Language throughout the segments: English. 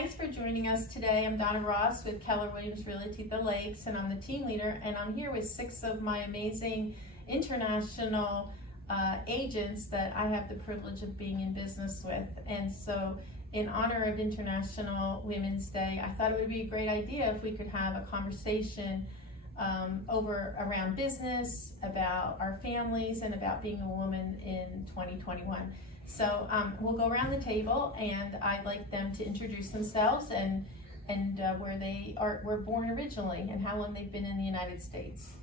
Thanks for joining us today. I'm Donna Ross with Keller Realty The Lakes, and I'm the team leader, and I'm here with 6 of my amazing international agents that I have the privilege of being in business with. And so in honor of International Women's Day, I thought it would be a great idea if we could have a conversation around business, about our families, and about being a woman in 2021. So we'll go around the table, and I'd like them to introduce themselves and where they were born originally and how long they've been in the United States.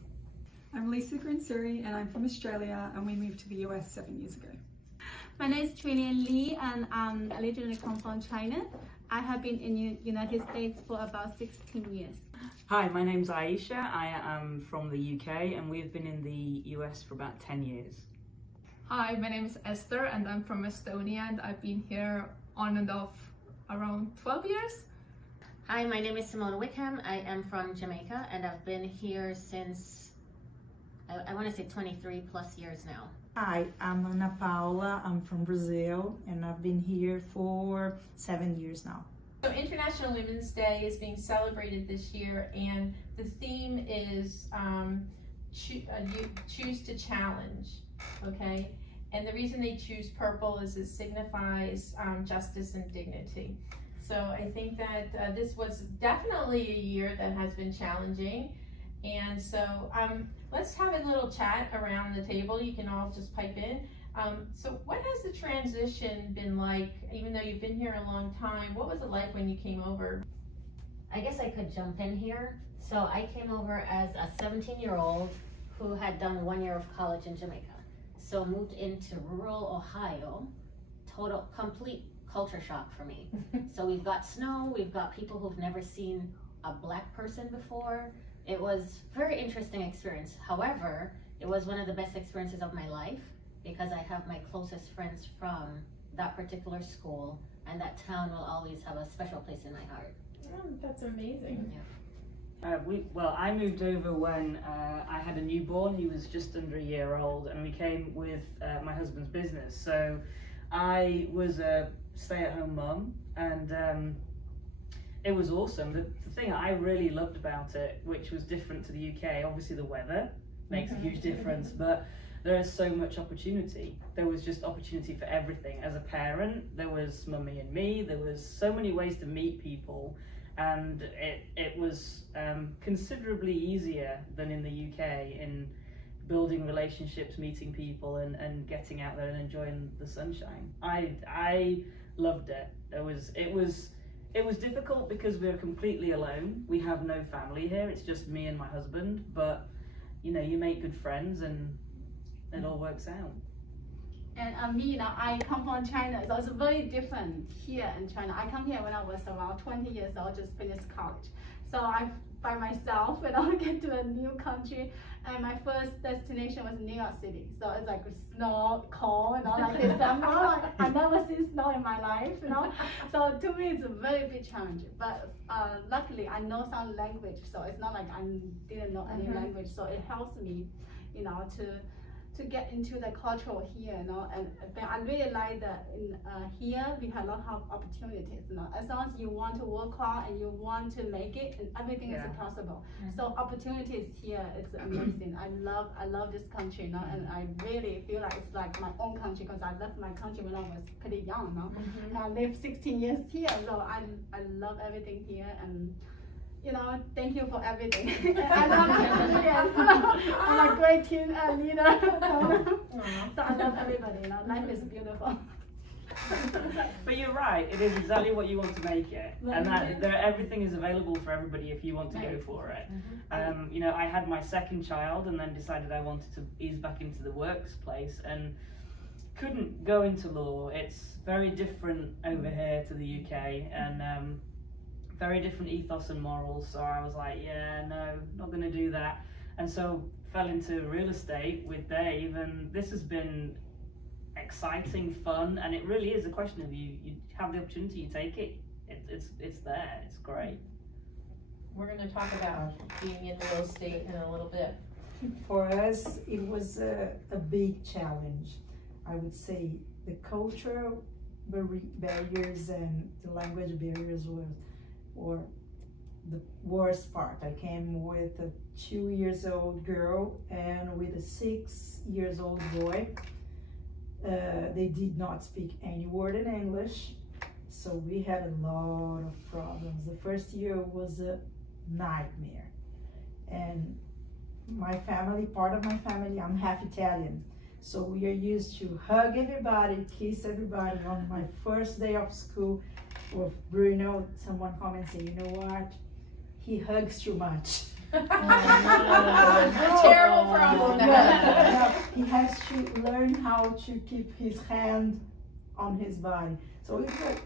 I'm Lisa Grinsuri, and I'm from Australia, and we moved to the US 7 years ago. My name is Trillian Lee, and I'm originally come from China. I have been in the United States for about 16 years. Hi, my name's Aisha. I am from the UK, and we've been in the US for about 10 years. Hi, my name is Esther, and I'm from Estonia, and I've been here on and off around 12 years. Hi, my name is Simone Wickham. I am from Jamaica, and I've been here since, I want to say 23 plus years now. Hi, I'm Ana Paula. I'm from Brazil, and I've been here for 7 years now. So International Women's Day is being celebrated this year, and the theme is you choose to challenge, okay? And the reason they choose purple is it signifies justice and dignity. So I think that this was definitely a year that has been challenging. And so let's have a little chat around the table. You can all just pipe in. So what has the transition been like, even though you've been here a long time? What was it like when you came over? I guess I could jump in here. So I came over as a 17-year-old who had done 1 year of college in Jamaica. So moved into rural Ohio, complete culture shock for me. So we've got snow, we've got people who've never seen a black person before. It was a very interesting experience. However, it was one of the best experiences of my life because I have my closest friends from that particular school, and that town will always have a special place in my heart. Oh, that's amazing. Yeah. I moved over when I had a newborn. He was just under a year old, and we came with my husband's business. So I was a stay-at-home mum, and it was awesome. The thing I really loved about it, which was different to the UK, obviously the weather makes a huge difference, but there is so much opportunity. There was just opportunity for everything. As a parent, there was mummy and me. There was so many ways to meet people, and it was considerably easier than in the UK in building relationships, meeting people, and getting out there and enjoying the sunshine. I loved it. It was difficult because we were completely alone. We have no family here. It's just me and my husband, but you know, you make good friends and it all works out. And me, I come from China, so it's very different here in China. I come here when I was around 20 years old, just finished college. So I, by myself, get to a new country, and my first destination was New York City. So it's like snow, cold, like December. I never seen snow in my life, So to me, it's a very big challenge. But luckily, I know some language, so it's not like I didn't know any language. So it helps me, to get into the culture here, and I really like that in here we have a lot of opportunities, as long as you want to work hard and you want to make it, and everything is possible. So opportunities here, it's amazing. I love this country, and I really feel like it's like my own country because I left my country when I was pretty young, I lived 16 years here, so I love everything here, and thank you for everything. I love you. I'm a great team leader. So I love everybody. Life is beautiful. But you're right. It is exactly what you want to make it, and that everything is available for everybody if you want to go for it. I had my second child, and then decided I wanted to ease back into the workplace, and couldn't go into law. It's very different over here to the UK, and very different ethos and morals, so I was like, yeah, no, not going to do that. And so fell into real estate with Dave, and this has been exciting, fun, and it really is a question of you have the opportunity, you take it. It's there, it's great. We're going to talk about being in real estate in a little bit. For us, it was a big challenge. I would say the culture barriers, and the language barriers were the worst part. I came with a 2-year-old girl and with a 6-year-old boy. They did not speak any word in English, so we had a lot of problems. The first year was a nightmare. And my family, part of my family, I'm half Italian, so we are used to hug everybody, kiss everybody. On my first day of school with Bruno, someone come and say, you know what, he hugs too much. Terrible problem to have. He has to learn how to keep his hand on his body. So it's like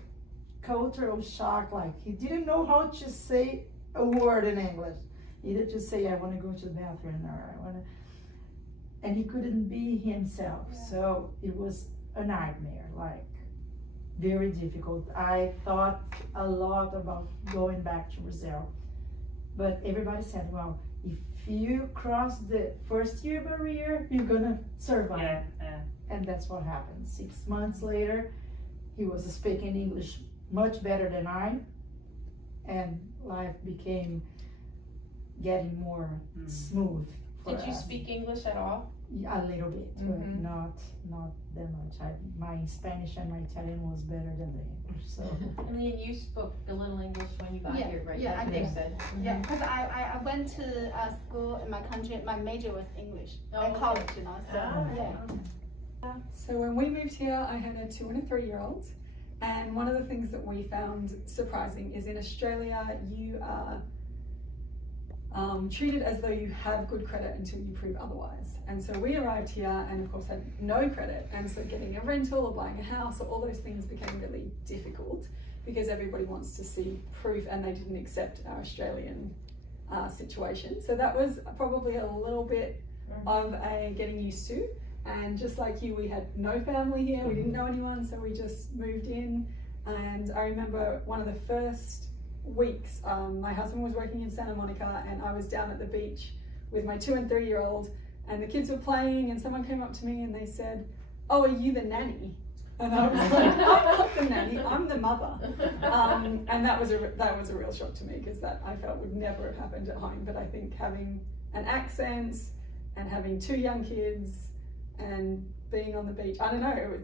cultural shock, like he didn't know how to say a word in English. He did just say, I want to go to the bathroom, or I want to, and he couldn't be himself. Yeah. So it was a nightmare, like very difficult. I thought a lot about going back to Brazil, but everybody said, well, if you cross the first year barrier, you're gonna survive. Yeah. And that's what happened. 6 months later, he was speaking English much better than I, and life became getting more smooth for Did you us. speak English at all? A little bit, Mhm. but not that much. My Spanish and my Italian was better than the English. So I mean, you spoke a little English when you got Yeah, here, right? yeah, That's I what you did. said. Yeah, because I went to school in my country. My major was English Oh, at okay. college, you know. So Ah. yeah. So when we moved here, I had a 2 and a 3-year-old. And one of the things that we found surprising is in Australia, you are treated as though you have good credit until you prove otherwise. And so we arrived here and of course had no credit. And so getting a rental or buying a house or all those things became really difficult because everybody wants to see proof, and they didn't accept our Australian situation. So that was probably a little bit of a getting used to. And just like you, we had no family here, we didn't know anyone, so we just moved in. And I remember one of the first weeks, my husband was working in Santa Monica and I was down at the beach with my 2 and 3-year-old, and the kids were playing, and someone came up to me and they said, oh, are you the nanny? And I was like, I'm not the nanny, I'm the mother. And that was a real shock to me, because that I felt would never have happened at home. But I think having an accent and having 2 young kids and being on the beach, I don't know,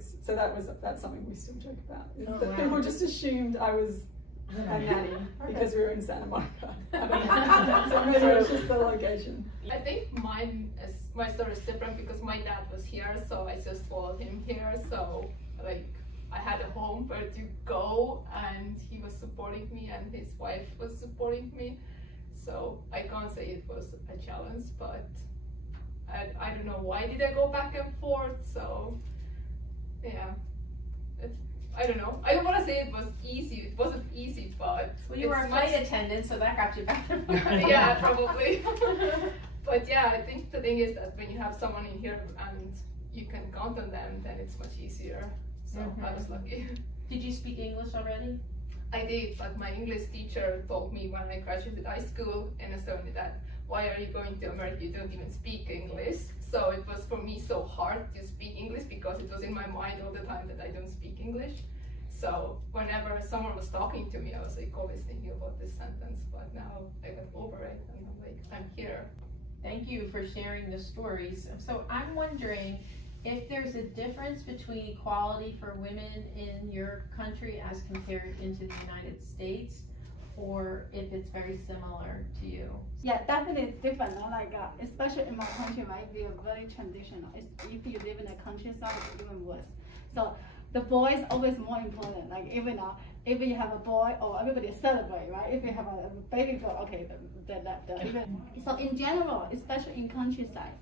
that's something we still joke about. Is Oh, that wow. people just assumed I was a nanny because we were in Santa Monica. I don't know. So maybe it was just the location. I think my story is different because my dad was here, so I just followed him here. So like I had a home where to go, and he was supporting me, and his wife was supporting me. So I can't say it was a challenge, but I don't know why did I go back and forth. So yeah, I don't know. I don't want to say it was easy. It wasn't easy, but Well, you were a it's flight much- attendant, so that got you back and forth. yeah, probably. But yeah, I think the thing is that when you have someone in here and you can count on them, then it's much easier. So I was lucky. Did you speak English already? I did, but my English teacher told me when I graduated high school in Estonia that why are you going to America? You don't even speak English. So it was for me so hard to speak English because it was in my mind all the time that I don't speak English. So whenever someone was talking to me, I was like always thinking about this sentence. But now I got over it and I'm like, I'm here. Thank you for sharing the stories. So I'm wondering if there's a difference between equality for women in your country as compared into the United States, or if it's very similar to you. Yeah, definitely it's different. Like especially in my country, right? We are very traditional. If you live in the countryside, it's even worse. So the boy is always more important. Like even now, if you have a boy, or everybody celebrate, right? If you have a baby girl, okay, so in general, especially in countryside,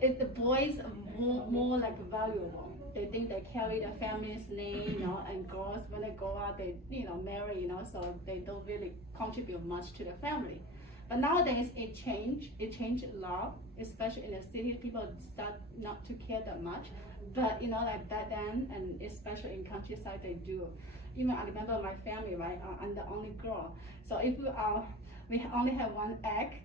the boys are more like valuable. They think they carry the family's name, you know, and girls when they go out, they marry, so they don't really contribute much to the family. But nowadays it changed a lot, especially in the city. People start not to care that much. But like back then, and especially in countryside, they do. Even I remember my family, right? I'm the only girl, so if we only have one egg,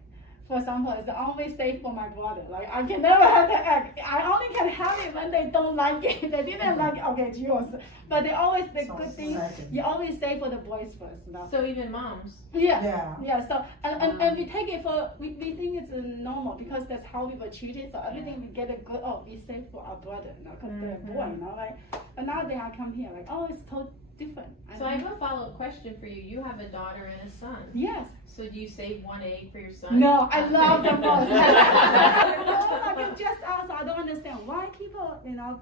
for example, it's always safe for my brother. Like I can never have the egg. I only can have it when they don't like it. They didn't like it, okay, it's yours. But they always the So good thing. second. You always say for the boys first. You know? So even moms. Yeah. Yeah. So and we take it for we think it's normal because that's how we were treated. So everything we get a good we safe for our brother, you know, because they're a boy, you know, like. But now they are come here like it's totally different. So I have a follow-up question for you. You have a daughter and a son. Yes. So do you save one egg for your son? No, I love them both. I can just ask. I don't understand why people, you know,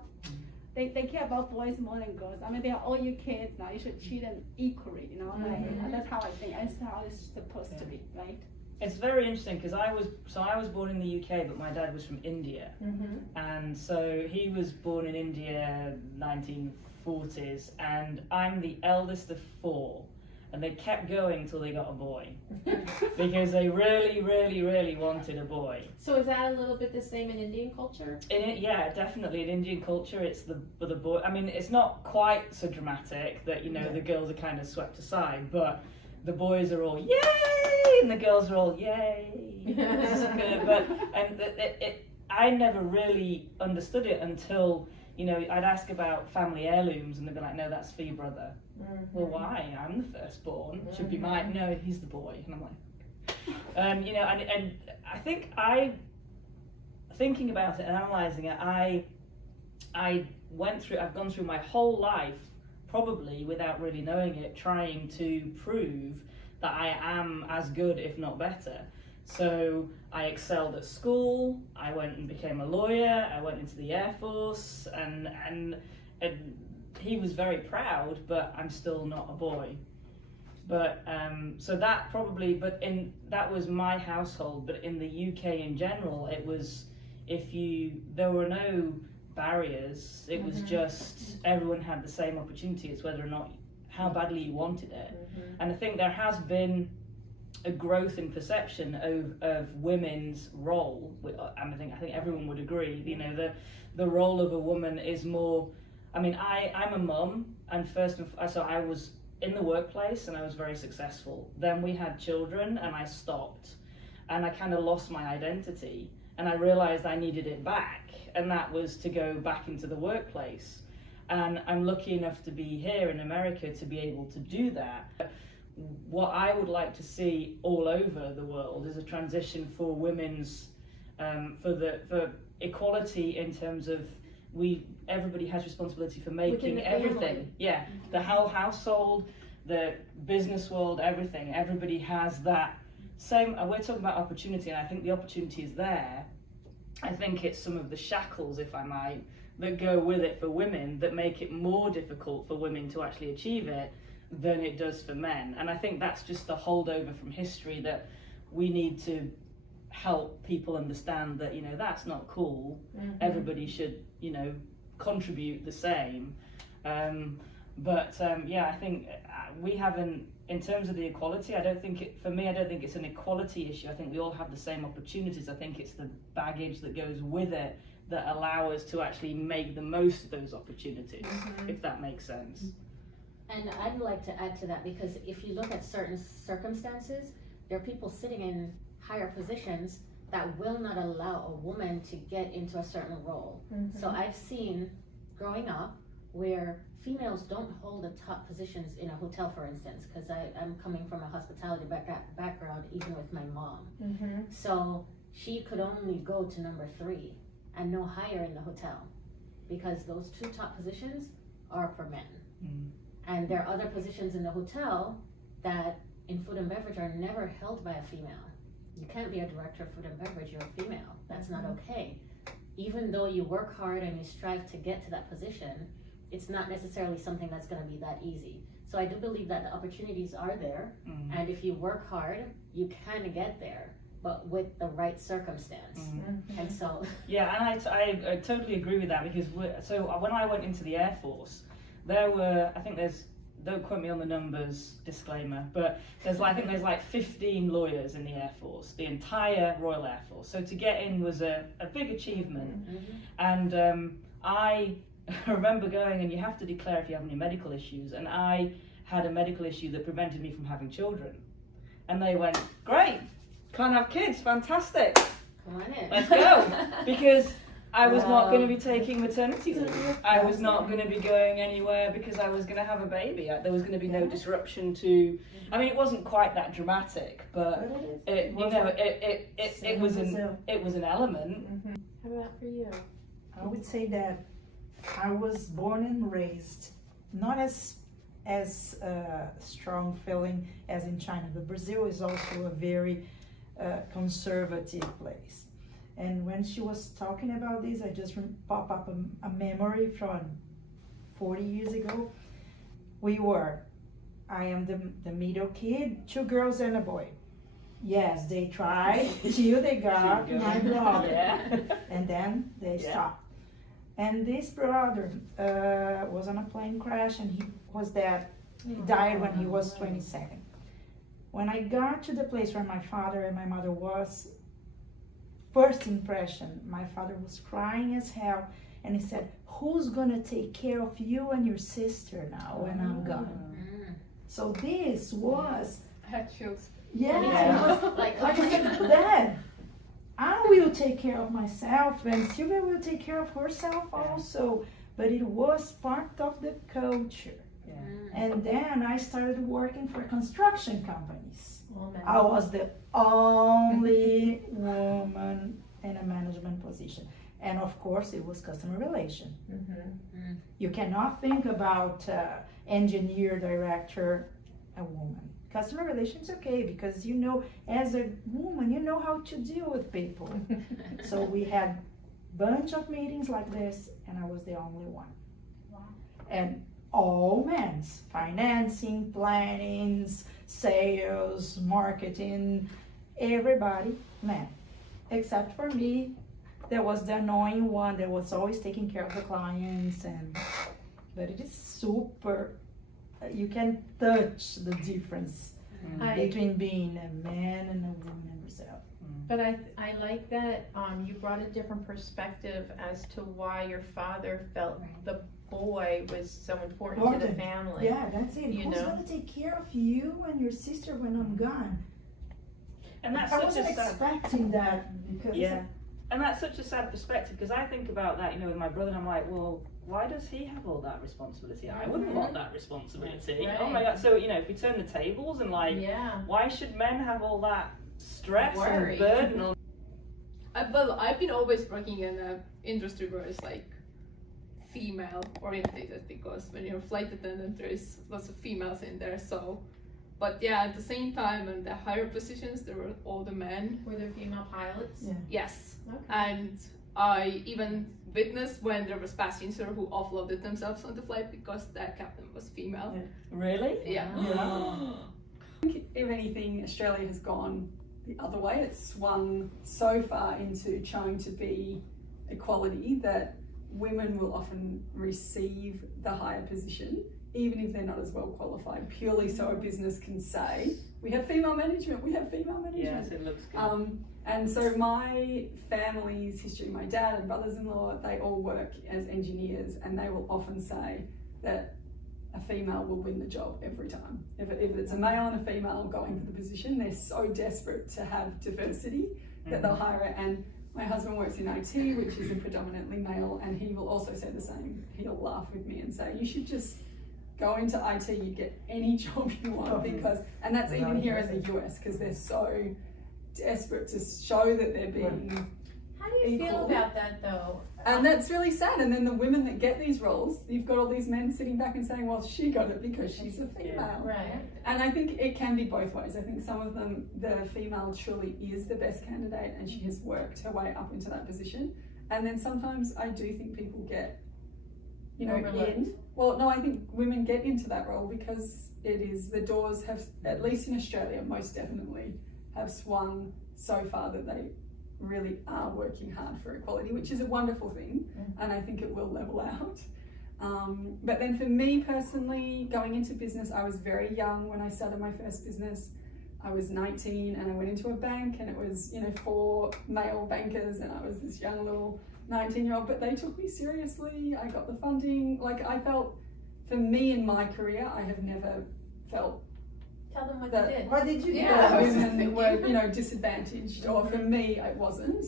they care about boys more than girls. I mean, they are all your kids now. You should treat them equally, you know. Like, that's how I think. That's how it's supposed to be, right? It's very interesting because I was born in the UK, but my dad was from India, and so he was born in India 1940s, and I'm the eldest of 4. And they kept going till they got a boy because they really wanted a boy. So is that a little bit the same in Indian culture? Yeah, definitely in Indian culture, it's the boy. I mean, it's not quite so dramatic that the girls are kind of swept aside, but the boys are all yay, and the girls are all yay. This is good. But I never really understood it until I'd ask about family heirlooms, and they'd be like, "No, that's for your brother." Well, why? I'm the firstborn. Should be mine. No, he's the boy. And I'm like, and I think thinking about it and analysing it, I've gone through my whole life, probably without really knowing it, trying to prove that I am as good, if not better. So I excelled at school, I went and became a lawyer, I went into the Air Force, and he was very proud, but I'm still not a boy. But so that probably, that was my household. But in the UK in general, it was there were no barriers. It was just everyone had the same opportunity. It's whether or not how badly you wanted it. And I think there has been a growth in perception of women's role. I think everyone would agree. The role of a woman is more. I mean, I'm a mum, and so I was in the workplace and I was very successful. Then we had children and I stopped, and I kind of lost my identity, and I realized I needed it back, and that was to go back into the workplace. And I'm lucky enough to be here in America to be able to do that. What I would like to see all over the world is a transition for women's, for equality in terms of everybody has responsibility for making everything. Yeah, the whole household, the business world, everything. Everybody has that same. We're talking about opportunity, and I think the opportunity is there. I think it's some of the shackles, if I might, that go with it for women that make it more difficult for women to actually achieve it than it does for men. And I think that's just the holdover from history that we need to help people understand that that's not cool. Everybody should contribute the same. I think we haven't, in terms of the equality, I don't think it's an equality issue. I think we all have the same opportunities. I think it's the baggage that goes with it that allow us to actually make the most of those opportunities, if that makes sense. And I'd like to add to that, because if you look at certain circumstances, there are people sitting in higher positions that will not allow a woman to get into a certain role. So I've seen growing up where females don't hold the top positions in a hotel, for instance, because I'm coming from a hospitality background, even with my mom. So she could only go to number 3 and no higher in the hotel, because those 2 top positions are for men. And there are other positions in the hotel that in food and beverage are never held by a female. You can't be a director of food and beverage, you're a female. That's not okay. Even though you work hard and you strive to get to that position, it's not necessarily something that's going to be that easy. So I do believe that the opportunities are there, and if you work hard, you can get there, but with the right circumstance. And so yeah, and I totally agree with that, because when I went into the Air Force, there were, don't quote me on the numbers, disclaimer, but there's like 15 lawyers in the Air Force, the entire Royal Air Force. So to get in was a big achievement. And I remember going, and you have to declare if you have any medical issues, and I had a medical issue that prevented me from having children. And they went, great, can't have kids, fantastic, Come on in. let's go. Because I was not going to be taking maternity leave. I was not going to be going anywhere because I was going to have a baby. There was going to be no disruption to. I mean, it wasn't quite that dramatic, but it was an element. How about for you? I would say that I was born and raised not as strong feeling as in China, but Brazil is also a very conservative place. And when she was talking about this, I just pop up a memory from 40 years ago. I am the middle kid, 2 girls and a boy. Yes, they tried till they got my brother, and then they stopped. And this brother was on a plane crash, and he died when he was 27. When I got to the place where my father and my mother was, first impression, my father was crying as hell, and he said, "Who's gonna take care of you and your sister now when I'm gone?" So this was, I had chills. it was like I said, Dad, I will take care of myself, and Sylvia will take care of herself also. But it was part of the culture. And then I started working for construction companies. I was the only woman in a management position. And of course, it was customer relation. You cannot think about engineer, director, a woman. Customer relations okay, because you know, as a woman, you know how to deal with people. So we had bunch of meetings like this, and I was the only one. And all men's, financing, planning, sales, marketing, everybody men. Except for me, there was the annoying one that was always taking care of the clients, but it is super, you can touch the difference between being a man and a woman in Brazil. But I like that you brought a different perspective as to why your father felt the boy was so important to the family. Yeah, that's it. Who's gonna take care of you and your sister when I'm gone? And that's I wasn't expecting that because and that's such a sad perspective, because I think about that, with my brother, and I'm like, well, why does he have all that responsibility? I wouldn't want that responsibility. Right. Oh my God! So if we turn the tables and why should men have all that stress and burden? Well, I've been always working in an industry where it's like female orientated, because when you're a flight attendant, there's lots of females in there. So, but yeah, at the same time, in the higher positions, there were all the men. Were there female pilots? Yeah. Yes. Okay. And I even witnessed when there was passengers who offloaded themselves on the flight because their captain was female. Really? Yeah. If anything, Australia has gone the other way. It's swung so far into trying to be equality that women will often receive the higher position, even if they're not as well qualified, purely so a business can say, we have female management, we have female management. Yes, it looks good. And so my family's history, my dad and brothers-in-law, they all work as engineers, and they will often say that a female will win the job every time. If it's a male and a female going for the position, they're so desperate to have diversity that they'll hire it. And my husband works in IT, which is a predominantly male, and he will also say the same. He'll laugh with me and say, you should just go into IT, you get any job you want, because, and that's even here in the US, because they're so desperate to show that they're being How do you feel equal. about that though? And that's really sad. And then the women that get these roles, you've got all these men sitting back and saying, well, she got it because she's a female. Right. And I think it can be both ways. I think some of them, the female truly is the best candidate and she has worked her way up into that position. And then sometimes I do think people get, Overlooked. Well, no, I think women get into that role because it is, the doors have, at least in Australia, most definitely have swung so far that they really are working hard for equality, which is a wonderful thing, and I think it will level out. But then for me personally, going into business, I was very young when I started my first business. I was 19 and I went into a bank, and it was 4 male bankers, and I was this young little 19-year-old, but they took me seriously. I got the funding. Like, I felt, for me in my career, I have never felt Tell them what That- you did. What did you do? Yeah, I was just women were, thinking. disadvantaged, or for me, it wasn't.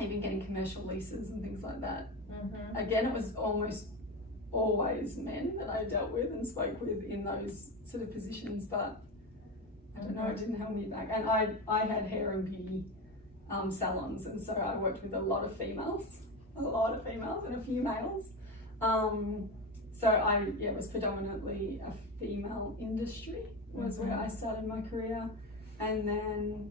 Even getting commercial leases and things like that. Mhm. Again, it was almost always men that I dealt with and spoke with in those sort of positions, but I don't know, it didn't hold me back. And I had hair and beauty salons, and so I worked with a lot of females and a few males. So it was predominantly a female industry was where I started my career, and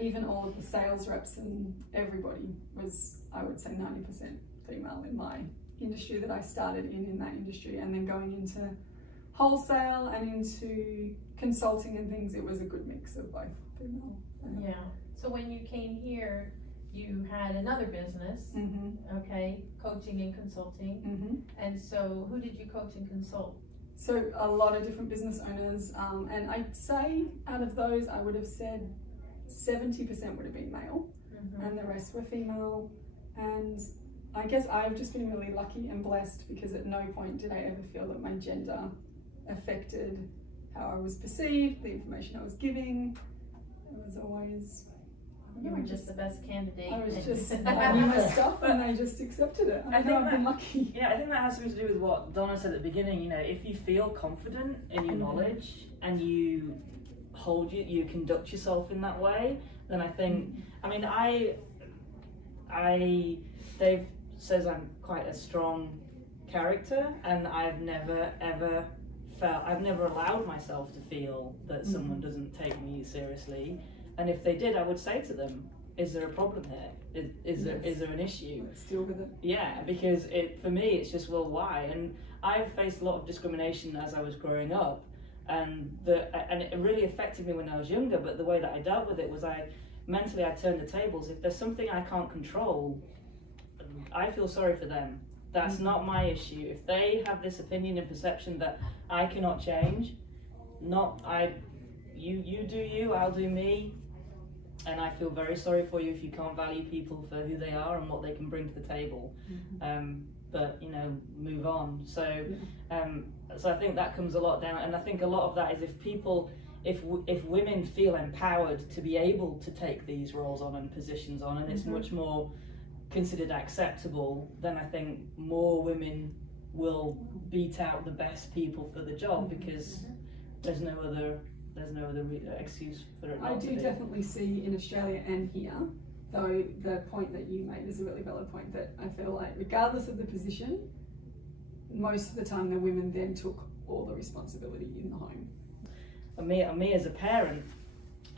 even all of the sales reps and everybody was, I would say, 90% female in my industry that I started in that industry, and then going into wholesale and into consulting and things, it was a good mix of both female. Yeah. So when you came here, you had another business, okay, coaching and consulting. And so who did you coach and consult? So a lot of different business owners, and I'd say out of those, I would have said 70% would have been male, and the rest were female. And I guess I've just been really lucky and blessed, because at no point did I ever feel that my gender affected how I was perceived, the information I was giving. It was always, You were just the best candidate. I was just, I knew my stuff and I just accepted it. I think I've been lucky. Yeah, I think that has something to do with what Donna said at the beginning. If you feel confident in your knowledge and you conduct yourself in that way, then I think, Dave says I'm quite a strong character, and I've never allowed myself to feel that someone doesn't take me seriously. And if they did, I would say to them, is there a problem here? Is there an issue? Let's deal with it. Yeah, because for me, it's just, well, why? And I've faced a lot of discrimination as I was growing up, and it really affected me when I was younger, but the way that I dealt with it was mentally I turned the tables. If there's something I can't control, I feel sorry for them. That's not my issue. If they have this opinion and perception that I cannot change, you do you, I'll do me. And I feel very sorry for you if you can't value people for who they are and what they can bring to the table. But move on. So I think that comes a lot down, and I think a lot of that is if women feel empowered to be able to take these roles on and positions on, and it's much more considered acceptable, then I think more women will beat out the best people for the job, because there's no other excuse for it not I to do be. definitely see in Australia and here, though the point that you made is a really valid point, that I feel like regardless of the position, most of the time the women then took all the responsibility in the home. And me as a parent,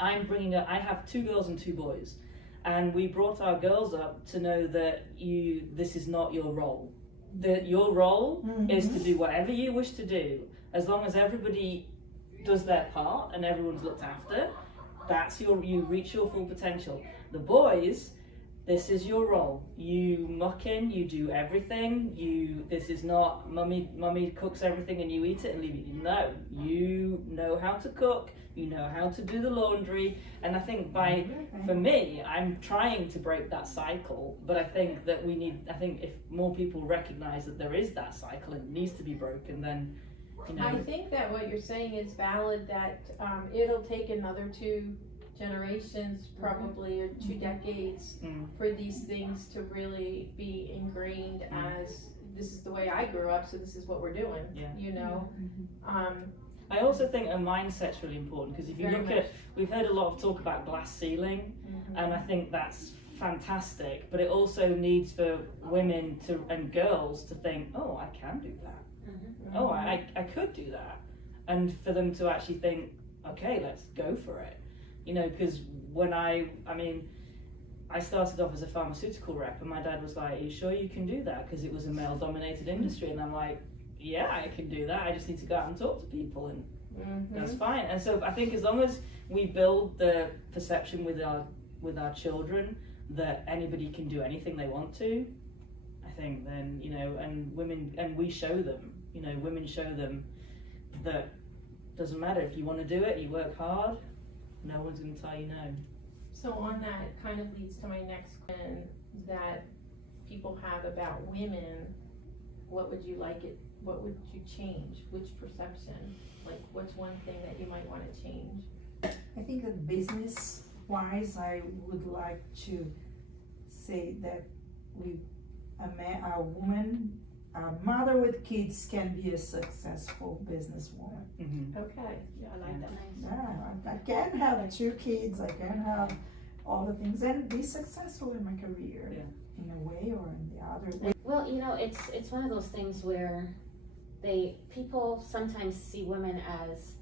I have 2 girls and 2 boys, and we brought our girls up to know that this is not your role. That your role is to do whatever you wish to do, as long as everybody does their part and everyone's looked after. You reach your full potential. The boys, this is your role. You muck in, you do everything. This is not mummy cooks everything and you eat it and leave it. No, you know how to cook. You know how to do the laundry. And I think for me, I'm trying to break that cycle. But I think that if more people recognize that there is that cycle and it needs to be broken, then I think that what you're saying is valid, that it'll take another 2 generations probably, or 2 decades for these things to really be ingrained as this is the way I grew up, so this is what we're doing. I also think a mindset's really important, because if you look at, we've heard a lot of talk about glass ceiling, and I think that's fantastic, but it also needs for women and girls to think, oh, I can do that. Oh, I could do that. And for them to actually think, okay, let's go for it. Because when I started off as a pharmaceutical rep, and my dad was like, are you sure you can do that? Because it was a male-dominated industry. And I'm like, yeah, I can do that. I just need to go out and talk to people, and that's fine. And so I think as long as we build the perception with our children that anybody can do anything they want to, I think then, and women, and we show them, women show them that doesn't matter if you want to do it, you work hard, no one's going to tell you no. So on that kind of leads to my next question that people have about women what would you like it, what would you change? Which perception? Like, what's one thing that you might wanna change? I think that business wise, I would like to say that a woman, a mother with kids can be a successful businesswoman. Mm-hmm. Okay. Yeah, I like that. Yeah, I can have 2 kids, I can have all the things and be successful in my career in a way or in the other way. Well, you know, it's one of those things where people sometimes see women as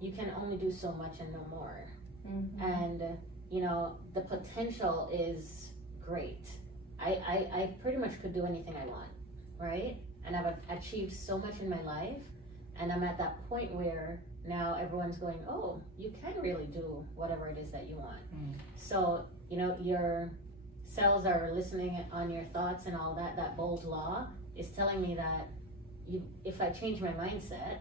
you can only do so much and no more. Mm-hmm. And you know, the potential is great. I pretty much could do anything I want, right? And I've achieved so much in my life, and I'm at that point where now everyone's going, oh, you can really do whatever it is that you want. So, you know, your cells are listening on your thoughts and all that. That bold law is telling me that if I change my mindset,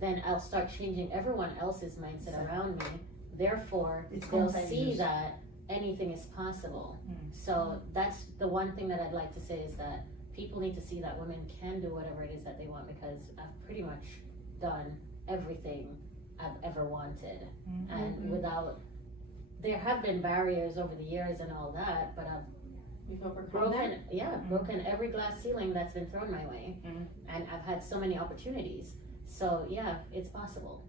then I'll start changing everyone else's mindset around me. Therefore, they'll see that anything is possible. So that's the one thing that I'd like to say is that people need to see that women can do whatever it is that they want, because I've pretty much done everything I've ever wanted. And there have been barriers over the years and all that, but You've overcome that? broken every glass ceiling that's been thrown my way. And I've had so many opportunities. So yeah, it's possible.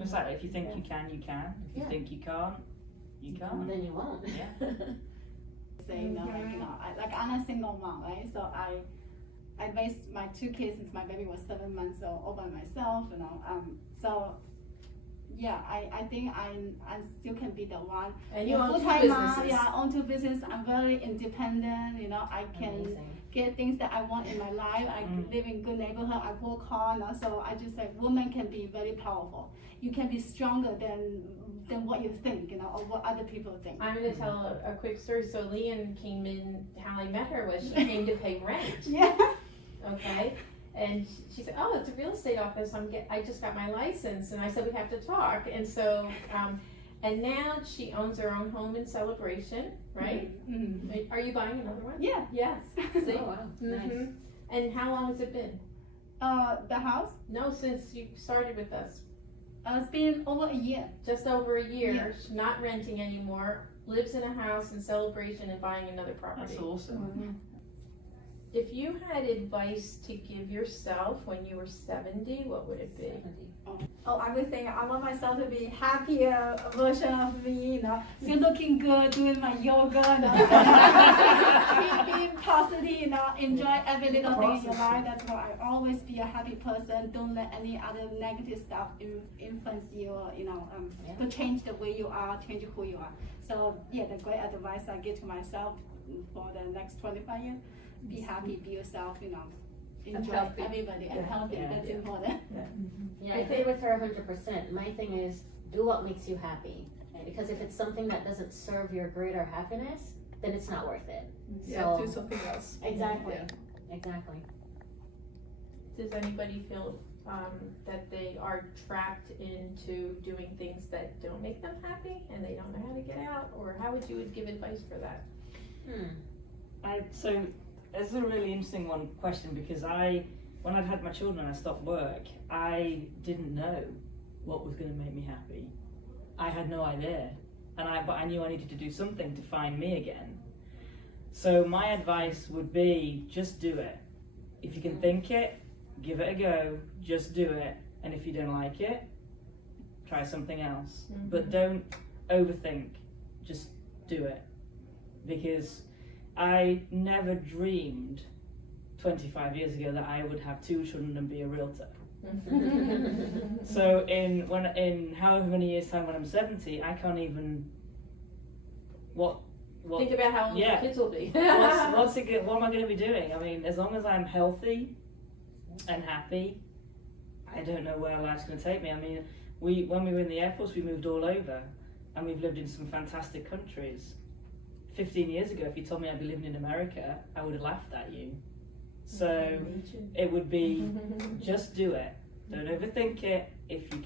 It's like, if you think you can, you can. If you think you can't, you can't. Then you won't. Yeah. Say, you know, like, you know, I'm a single mom, right? So I raised my 2 kids since my baby was 7 months old all by myself, you know. So yeah, I think I still can be the one. And you Yeah, own 2 full-time businesses. mom, yeah, I own 2 businesses. I'm very independent, you know. I can Amazing. get things that I want in my life. I live in good neighborhood. I work hard, you know, so I just say women can be very powerful. You can be stronger than what you think, you know, or what other people think. I'm gonna tell a quick story. So Leanne came in, how I met her was she came to pay rent, Yeah. okay? And she said, oh, it's a real estate office, I just got my license, and I said, we have to talk, and so, and now she owns her own home in Celebration, right? Mm-hmm. Are you buying another one? Yeah. Yes, see? Oh wow, nice. Mhm. And how long has it been? The house, No, since you started with us, it's been over a year. just over a year, not renting anymore, lives in a house in Celebration and buying another property. That's awesome. If you had advice to give yourself when you were 70, what would it be? Oh, I would say I want myself to be happier version of me, you know, still looking good, doing my yoga, you know, being positive, you know, enjoy every little thing in your life. That's why I always be a happy person. Don't let any other negative stuff influence you, or, you know, to change the way you are, change who you are. So yeah, the great advice I give to myself for the next 25 years, be happy, be yourself, you know, enjoy healthy. everybody and healthy, that's important. Yeah, I agree with her 100%. My thing is, do what makes you happy. Because if it's something that doesn't serve your greater happiness, then it's not worth it. Yeah, So, do something else. exactly, exactly. Does anybody feel that they are trapped into doing things that don't make them happy and they don't know how to get out? Or how would you give advice for that? So it's a really interesting question, because when I'd had my children and I stopped work, I didn't know what was going to make me happy. I had no idea, but I knew I needed to do something to find me again. So my advice would be, just do it. If you can think it, give it a go, just do it. And if you don't like it, try something else. But don't overthink, just do it. Because I never dreamed 25 years ago that I would have 2 children and be a realtor. So in however many years time, when I'm 70, I can't even what Think about how old your kids will be. what am I going to be doing? I mean, as long as I'm healthy and happy, I don't know where life's going to take me. I mean, when we were in the Air Force, we moved all over, and we've lived in some fantastic countries. 15 years ago, if you told me I'd be living in America, I would have laughed at you. So it would be, just do it. Don't overthink it. If you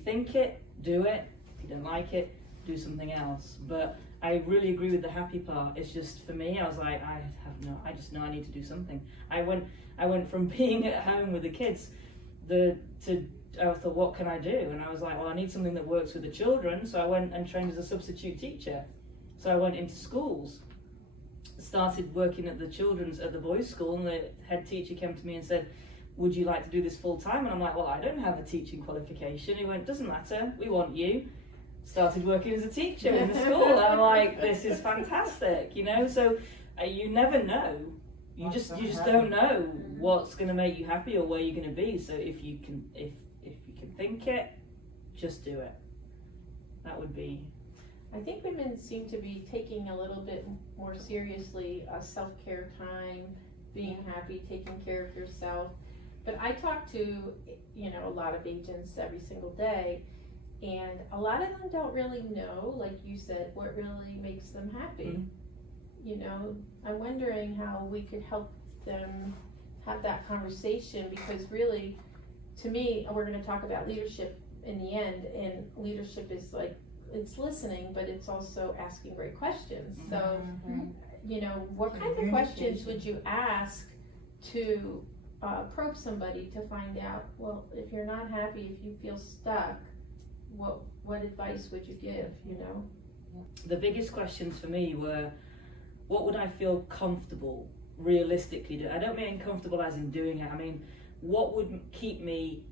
think it, do it. If you don't like it, do something else. But I really agree with the happy part. It's just for me, I was like, I just know I need to do something. I went from being at home with the kids, I thought, what can I do? And I was like, well, I need something that works with the children. So I went and trained as a substitute teacher. So I went into schools, started working at the boys' school, and the head teacher came to me and said, would you like to do this full time? And I'm like, well, I don't have a teaching qualification. He went, doesn't matter, we want you. Started working as a teacher in the school. And I'm like, this is fantastic, you know? So you never know. You just don't know what's going to make you happy or where you're going to be. So if you can think it, just do it. That would be. I think women seem to be taking a little bit more seriously self-care time, being happy, taking care of yourself. But I talk to, a lot of agents every single day, and a lot of them don't really know, like you said, what really makes them happy. Mm-hmm. I'm wondering how we could help them have that conversation, because really, to me, we're going to talk about leadership in the end, and leadership is like, it's listening, but it's also asking great questions. So, what kind of questions would you ask to probe somebody to find out, well, if you're not happy, if you feel stuck, what advice would you give, The biggest questions for me were, what would I feel comfortable realistically doing? I don't mean comfortable as in doing it. I mean, what would keep me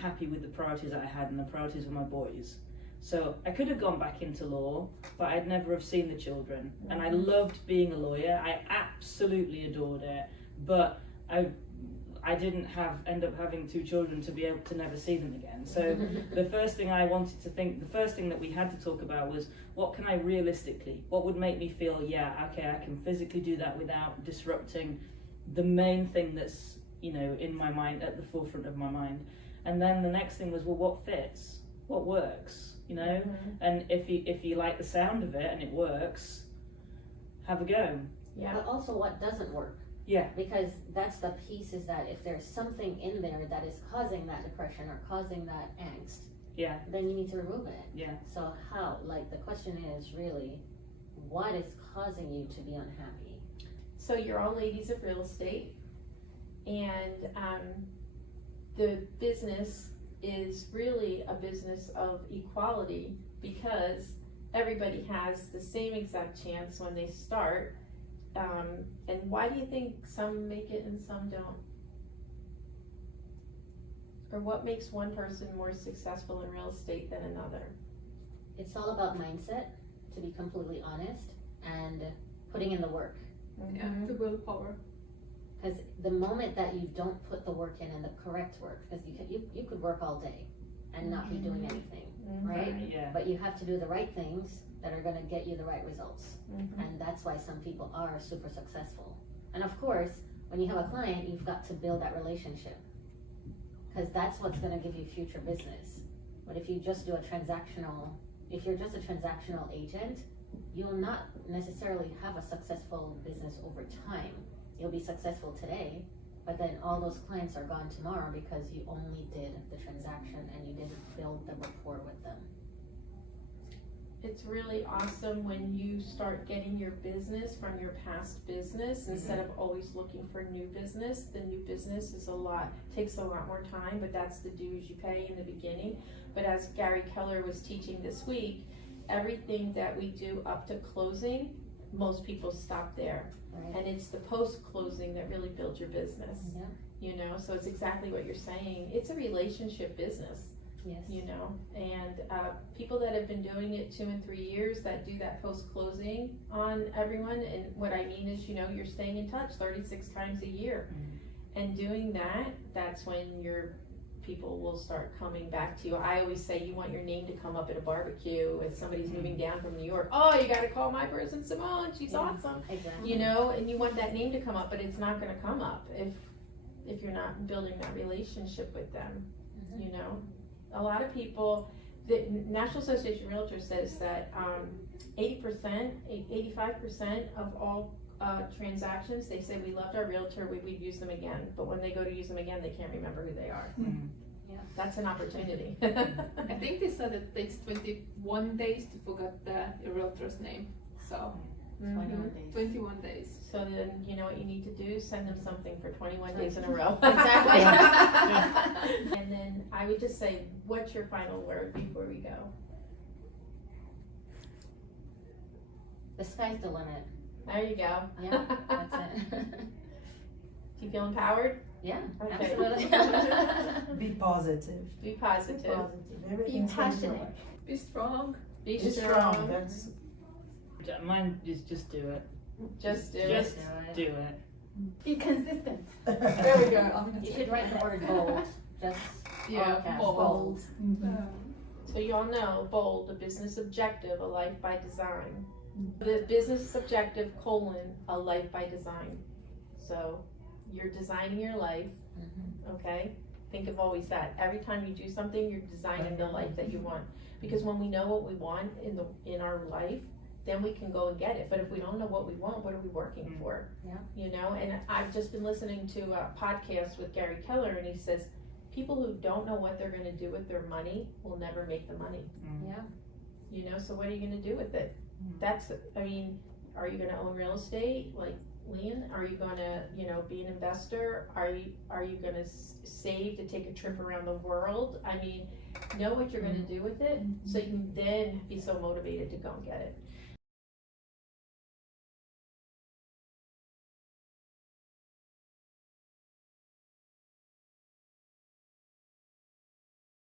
happy with the priorities that I had and the priorities of my boys? So I could have gone back into law, but I'd never have seen the children. And I loved being a lawyer. I absolutely adored it. But I didn't end up having 2 children to be able to never see them again. So the first thing the first thing that we had to talk about was, what can I realistically, what would make me feel, yeah, okay, I can physically do that without disrupting the main thing that's, in my mind, at the forefront of my mind. And then the next thing was, well, what fits? What works? And if you like the sound of it and it works, have a go. Yeah. But also what doesn't work. Yeah. Because that's the piece, is that if there's something in there that is causing that depression or causing that angst, Yeah. then you need to remove it. Yeah. So how, the question is really, what is causing you to be unhappy? So you're all ladies of real estate, and the business is really a business of equality, because everybody has the same exact chance when they start. And why do you think some make it and some don't? Or what makes one person more successful in real estate than another? It's all about mindset, to be completely honest, and putting in the work. Yeah, the willpower. Because the moment that you don't put the work in, and the correct work, because you could work all day and not be doing anything, right? Yeah. But you have to do the right things that are going to get you the right results. Mm-hmm. And that's why some people are super successful. And of course, when you have a client, you've got to build that relationship, because that's what's going to give you future business. But if you just do if you're just a transactional agent, you'll not necessarily have a successful business over time. You'll be successful today, but then all those clients are gone tomorrow because you only did the transaction and you didn't build the rapport with them. It's really awesome when you start getting your business from your past business instead of always looking for new business. The new business takes a lot more time, but that's the dues you pay in the beginning. But as Gary Keller was teaching this week, everything that we do up to closing, most people stop there. Right. And it's the post-closing that really builds your business. Yeah. So it's exactly what you're saying. It's a relationship business. Yes. And people that have been doing it 2 and 3 years that do that post-closing on everyone, and what I mean is, you're staying in touch 36 times a year. And doing that's when your people will start coming back to you. I always say, you want your name to come up at a barbecue if somebody's moving down from New York. Oh, you gotta call my person Simone, she's awesome. Exactly. And you want that name to come up, but it's not gonna come up if you're not building that relationship with them. A lot of people, the National Association of Realtors says that 80%, 85% of all transactions, they say, we loved our realtor, we'd use them again. But when they go to use them again, they can't remember who they are. That's an opportunity. I think they said it takes 21 days to forget the realtor's name. So 21 days. 21 days. So then, you know what you need to do? Send them something for 21 days in a row. Exactly. And then I would just say, what's your final word before we go? The sky's the limit. There you go. Yeah, that's it. Do you feel empowered? Yeah, Okay. absolutely. Be positive. Be Be positive. positive. Everything's gonna be passionate. alright. Be strong. Be Be strong. strong. That's Mine is just do it. Just do Just it. do it. Be consistent. There we go. I'm gonna You take should write the that. word bold. Just Yeah, caps, bold. Mhm. So you all know, bold, the business objective, a life by design. The business objective, a life by design. So you're designing your life, okay? Think of always that. Every time you do something, you're designing the life that you want. Because when we know what we want in our life, then we can go and get it. But if we don't know what we want, what are we working for? Yeah. You know, and I've just been listening to a podcast with Gary Keller, and he says, people who don't know what they're gonna do with their money will never make the money. Yeah. You know, so what are you gonna do with it? That's, I mean, are you gonna own real estate, like Lean? Are you gonna, you know, be an investor? Are you gonna save to take a trip around the world? I mean, know what you're gonna do with it, so you can then be so motivated to go and get it.